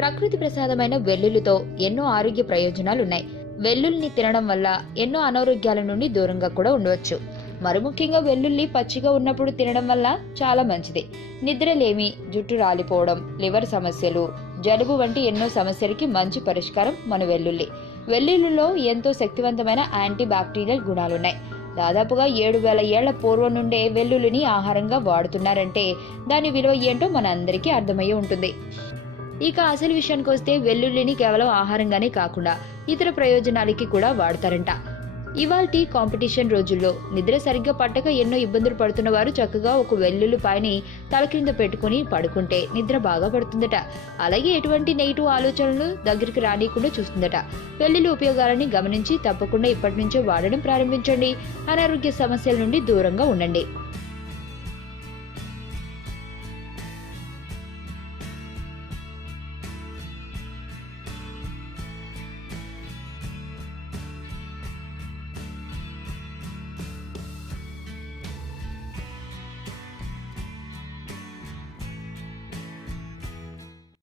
ప్రకృతి ప్రసాదమైన వెల్లుల్లితో ఎన్నో ఆరోగ్య ప్రయోజనాలున్నాయి. వెల్లుల్లిని తినడం వల్ల ఎన్నో అనారోగ్యాల నుండి దూరంగా కూడా ఉండవచ్చు. మరి ముఖ్యంగా వెల్లుల్లి పచ్చిగా ఉన్నప్పుడు తినడం వల్ల చాలా మంచిది. నిద్రలేమి, జుట్టు రాలిపోవడం, లివర్ సమస్యలు, జలుబు వంటి ఎన్నో సమస్యలకి మంచి పరిష్కారం మన వెల్లుల్లి. వెల్లుల్లిలో ఎంతో శక్తివంతమైన యాంటీ బ్యాక్టీరియల్ గుణాలున్నాయి. దాదాపుగా 7,000 ఏళ్ల పూర్వం నుండే వెల్లుల్లిని ఆహారంగా వాడుతున్నారంటే దాని విలువ ఏంటో మన అందరికీ అర్థమయ్యే ఉంటుంది. ఇక అసలు విషయానికి వస్తే వెల్లుల్లిని కేవలం ఆహారంగానే కాకుండా ఇతర ప్రయోజనాలకి కూడా వాడతారంట. ఇవాల్టి కాంపిటీషన్ రోజుల్లో నిద్ర సరిగ్గా పట్టక ఎన్నో ఇబ్బందులు పడుతున్న వారు చక్కగా ఒక వెల్లుల్లిపాయని తల క్రింద పెట్టుకుని పడుకుంటే నిద్ర బాగా పడుతుందట. అలాగే ఎటువంటి నెగిటివ్ ఆలోచనలు దగ్గరికి రానియకుండా చూస్తుందట. వెల్లుల్లి ఉపయోగాలని గమనించి తప్పకుండా ఇప్పటి నుంచే వాడడం ప్రారంభించండి. అనారోగ్య సమస్యల నుండి దూరంగా ఉండండి.